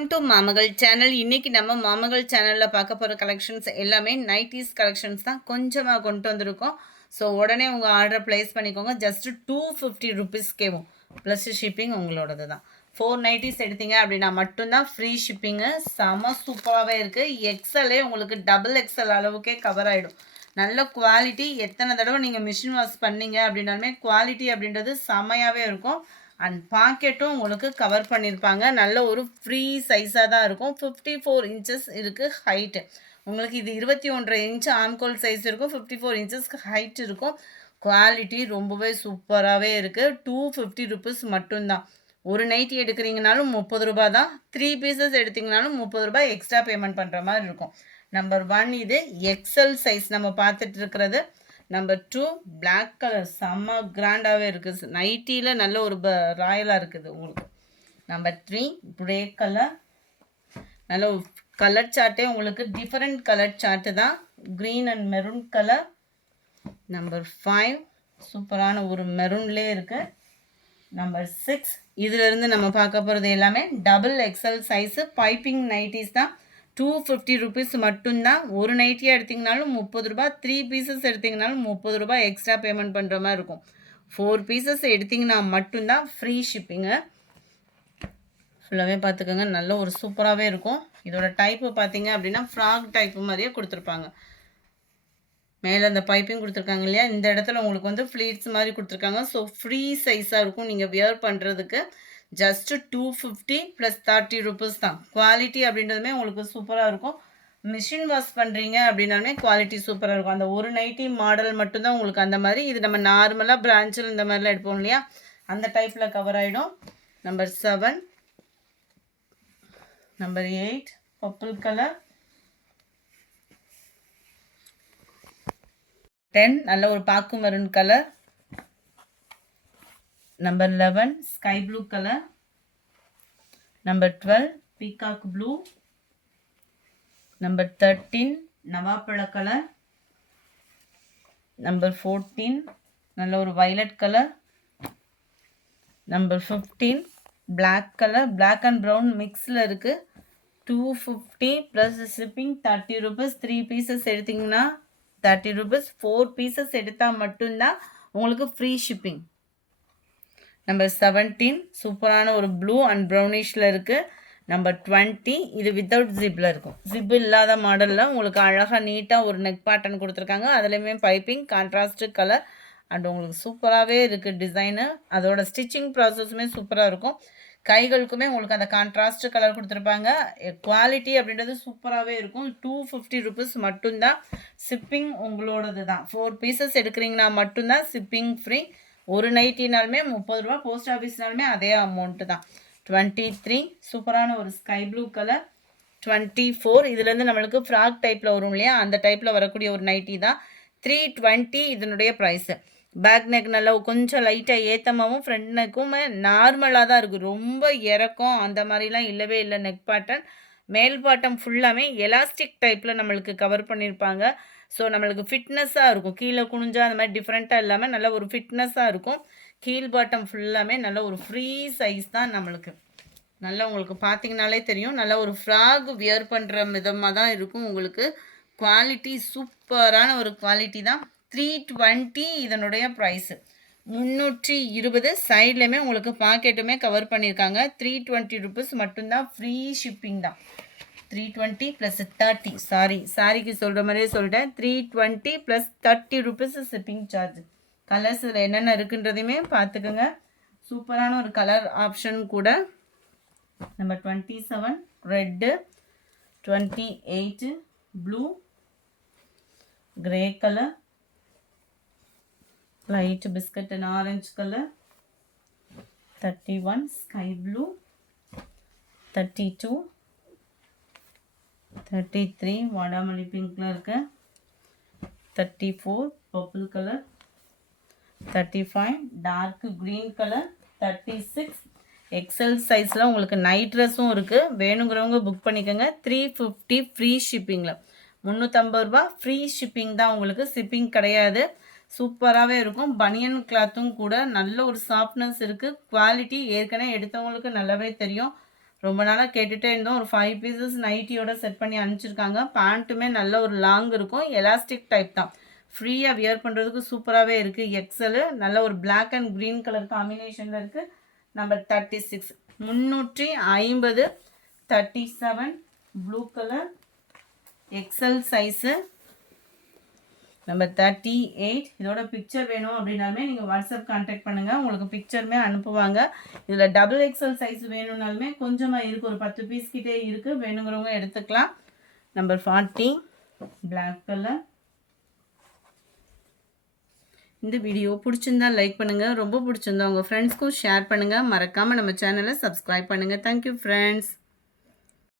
Welcome to மாமகள் channel. இன்னைக்கு நம்ம மாமகள் சேனல்ல பார்க்க போகிற கலெக்ஷன்ஸ் எல்லாமே நைட்டிஸ் கலெக்ஷன்ஸ் தான் கொஞ்சமாக கொண்டு வந்திருக்கோம். ஸோ உடனே உங்கள் ஆர்டர் ப்ளேஸ் பண்ணிக்கோங்க. ஜஸ்ட் 250 ருபீஸ்க்கேவும் ப்ளஸ் ஷிப்பிங் உங்களோடது தான். 4 நைட்டிஸ் எடுத்தீங்க அப்படின்னா மட்டும்தான் ஃப்ரீ ஷிப்பிங்கு. செம சூப்பராகவே இருக்குது. எக்ஸலே உங்களுக்கு டபுள் எக்ஸல் அளவுக்கே கவர் ஆகிடும். நல்ல குவாலிட்டி. எத்தனை தடவை நீங்கள் மிஷின் வாஷ் பண்ணீங்க அப்படின்னாலுமே குவாலிட்டி அப்படின்றது செமையாகவே இருக்கும். அண்ட் பாக்கெட்டும் உங்களுக்கு கவர் பண்ணியிருப்பாங்க. நல்ல ஒரு ஃப்ரீ சைஸாக தான் இருக்கும். 54 இன்ச்சஸ் இருக்குது ஹைட்டு. உங்களுக்கு இது 21.5 இன்ச் ஆம்கோல் சைஸ் இருக்கும். 54 இன்ச்சஸ்க்கு ஹைட் இருக்கும். குவாலிட்டி ரொம்பவே சூப்பராகவே இருக்குது. 250 ருபீஸ் மட்டும்தான். ஒரு நைட்டி எடுக்கிறீங்கனாலும் 30 ரூபா தான். 3 பீசஸ் எடுத்திங்கனாலும் 30 ரூபாய் எக்ஸ்ட்ரா பேமெண்ட் பண்ணுற மாதிரி இருக்கும். நம்பர் 1 இது எக்ஸல் சைஸ் நம்ம பார்த்துட்டு இருக்கிறது. நம்பர் 2 பிளாக் கலர் செம்ம கிராண்டாகவே இருக்குது. நைட்டியில் நல்ல ஒரு ராயலாக இருக்குது உங்களுக்கு. Number 3 grey colour. நல்ல ஒரு கலர் சார்ட்டே உங்களுக்கு டிஃப்ரெண்ட் கலர் சார்ட்டு தான். Green and maroon colour. Number 5 சூப்பரான ஒரு மெரூன்லேயே இருக்குது. நம்பர் 6 இதிலிருந்து நம்ம பார்க்க போகிறது எல்லாமே double XL size piping nighties தான். 250 ருபீஸ் மட்டும்தான். ஒரு நைட்டியாக எடுத்திங்கனாலும் 30 ரூபா. 3 பீசஸ் எடுத்திங்கனாலும் 30 ரூபா எக்ஸ்ட்ரா பேமெண்ட் பண்ணுற மாதிரி இருக்கும். 4 பீசஸ் எடுத்திங்கன்னா மட்டும்தான் ஃப்ரீ ஷிப்பிங்கு. ஃபுல்லாகவே பார்த்துக்கோங்க. நல்ல ஒரு சூப்பராகவே இருக்கும். இதோட டைப்பு பார்த்தீங்க அப்படின்னா ஃப்ராக் டைப்பு மாதிரியே கொடுத்துருப்பாங்க. மேலே அந்த பைப்பிங் கொடுத்துருக்காங்க இல்லையா, இந்த இடத்துல உங்களுக்கு வந்து ஃப்ளீட்ஸ் மாதிரி கொடுத்துருக்காங்க. ஸோ ஃப்ரீ சைஸாக இருக்கும் நீங்கள் வியர் பண்ணுறதுக்கு. ஜஸ்ட்டு 250 ப்ளஸ் 30 ருபீஸ் தான். குவாலிட்டி அப்படின்றதுமே உங்களுக்கு சூப்பராக இருக்கும். மிஷின் வாஷ் பண்ணுறீங்க அப்படின்னாலுமே குவாலிட்டி சூப்பராக இருக்கும். அந்த ஒரு நைட்டி மாடல் மட்டும்தான் உங்களுக்கு அந்த மாதிரி. இது நம்ம நார்மலாக பிரான்ச்சில் இந்த மாதிரிலாம் எடுப்போம் இல்லையா, அந்த டைப்பில் கவர் ஆகிடும். Number 7 number 8 purple colour. 10 நல்ல ஒரு பாக்கு maroon colour. Number 11 sky blue colour. Number 12 peacock blue. Number 13 நவாப்பழ கலர். நம்பர் 14 நல்ல ஒரு violet colour. Number 15 black colour. Black and brown மிக்ஸில் இருக்குது. 250 ப்ளஸ் ஷிப்பிங் 30 ருபீஸ். 3 பீசஸ் எடுத்திங்கன்னா 30 ருபீஸ். 4 பீசஸ் எடுத்தால் மட்டும்தான் உங்களுக்கு ஃப்ரீ ஷிப்பிங். நம்பர் 17 சூப்பரான ஒரு ப்ளூ அண்ட் ப்ரௌனிஷில் இருக்குது. நம்பர் 20 இது வித்தவுட் ஜிப்பில் இருக்கும். ஜிப்பு இல்லாத மாடலில் உங்களுக்கு அழகாக நீட்டாக ஒரு நெக் பேட்டர்ன் கொடுத்துருக்காங்க. அதுலேயுமே பைப்பிங் கான்ட்ராஸ்ட்டு கலர் அண்ட் உங்களுக்கு சூப்பராகவே இருக்குது டிசைனு. அதோட ஸ்டிச்சிங் ப்ராசஸுமே சூப்பராக இருக்கும். கைகளுக்குமே உங்களுக்கு அந்த கான்ட்ராஸ்ட் கலர் கொடுத்துருப்பாங்க. குவாலிட்டி அப்படின்றது சூப்பராகவே இருக்கும். 250 ருபீஸ் மட்டும்தான். ஷிப்பிங் உங்களோடது தான். 4 பீசஸ் எடுக்கிறீங்கன்னா மட்டும்தான் ஷிப்பிங் ஃப்ரீ. ஒரு நைட்டினாலுமே 30 ரூபா. போஸ்ட் ஆஃபீஸ்னாலுமே அதே அமௌண்ட்டு தான். 23 சூப்பரான ஒரு ஸ்கை ப்ளூ கலர். 24 இதுலேருந்து நம்மளுக்கு ஃப்ராக் டைப்பில் வரும் இல்லையா, அந்த டைப்பில் வரக்கூடிய ஒரு நைட்டி தான். 320 இதனுடைய ப்ரைஸு. பேக் நெக் நல்லா கொஞ்சம் லைட்டாக ஏற்றமாகவும் ஃப்ரண்ட் நெக்குமே நார்மலாக தான் இருக்குது. ரொம்ப இறக்கம் அந்த மாதிரிலாம் இல்லவே இல்லை. நெக் பேட்டர்ன் மேல் பாட்டம் ஃபுல்லாமே எலாஸ்டிக் டைப்பில் நம்மளுக்கு கவர் பண்ணியிருப்பாங்க. ஸோ நம்மளுக்கு ஃபிட்னஸாக இருக்கும். கீழே குனிஞ்சா அந்த மாதிரி டிஃப்ரெண்ட்டாக இல்லாமல் நல்ல ஒரு ஃபிட்னஸாக இருக்கும். கீழ் பாட்டம் ஃபுல்லாமே நல்ல ஒரு ஃப்ரீ சைஸ் தான் நம்மளுக்கு. நல்லா உங்களுக்கு பார்த்தீங்கனாலே தெரியும். நல்ல ஒரு ஃப்ராக் வியர் பண்ணுற விதமாக தான் இருக்கும் உங்களுக்கு. குவாலிட்டி சூப்பரான ஒரு குவாலிட்டி தான். 320 இதனுடைய ப்ரைஸு. 320 சைட்லேயுமே உங்களுக்கு பாக்கெட்டுமே கவர் பண்ணியிருக்காங்க. 320 ருபீஸ் மட்டும்தான். ஃப்ரீ ஷிப்பிங் தான். 320 ப்ளஸ் 30 சாரிக்கு சொல்கிற மாதிரியே சொல்லிட்டேன். 320 plus 30 rupees shipping charge. Colours இதில் என்னென்ன இருக்குன்றதையுமே பார்த்துக்கோங்க. சூப்பரான ஒரு கலர் ஆப்ஷன் கூட. Number 27 red. 28 blue. Grey colour. Light biscuit and orange colour. 31 sky blue. 32 33 வாடாமல்லி பிங்க்ல இருக்கு. 34 purple colour. 35 dark green colour. 36 XL சைஸில் உங்களுக்கு நைட் ட்ரெஸ்ஸும் இருக்குது. வேணுங்கிறவங்க புக் பண்ணிக்கோங்க. 350 ஃப்ரீ ஷிப்பிங்கில். 350 ரூபா ஃப்ரீ ஷிப்பிங் தான் உங்களுக்கு. ஷிப்பிங் கிடையாது. சூப்பராகவே இருக்கும். பனியன் கிளாத்தும் கூட நல்ல ஒரு சாஃப்ட்னஸ் இருக்குது. குவாலிட்டி ஏற்கனவே எடுத்தவங்களுக்கு நல்லாவே தெரியும். ரொம்ப நாளாக கேட்டுகிட்டே இருந்தோம். ஒரு 5 பீசஸ் நைட்டியோட செட் பண்ணி அனுப்பிச்சிருக்காங்க. பேண்ட்டுமே நல்ல ஒரு லாங் இருக்கும். எலாஸ்டிக் டைப் தான். ஃப்ரீயாக வியர் பண்ணுறதுக்கு சூப்பராகவே இருக்குது. எக்ஸலு நல்ல ஒரு பிளாக் அண்ட் க்ரீன் கலர் காம்பினேஷனில் இருக்குது. Number 36 350 37 blue colour XL size. Number 38 இதோட பிக்சர் வேணும் அப்படின்னாலுமே நீங்கள் வாட்ஸ்அப் கான்டாக்ட் பண்ணுங்கள். உங்களுக்கு பிக்சருமே அனுப்புவாங்க. இதில் டபுள் எக்ஸல் சைஸ் வேணும்னாலுமே கொஞ்சமாக இருக்குது. ஒரு 10 பீஸ் கிட்டே இருக்குது. வேணுங்கிறவங்க எடுத்துக்கலாம். Number 40 black colour. இந்த வீடியோ பிடிச்சிருந்தா லைக் பண்ணுங்கள். ரொம்ப பிடிச்சிருந்தா உங்கள் ஃப்ரெண்ட்ஸ்க்கும் ஷேர் பண்ணுங்கள். மறக்காமல் நம்ம சேனலை சப்ஸ்கிரைப் பண்ணுங்கள். Thank you friends.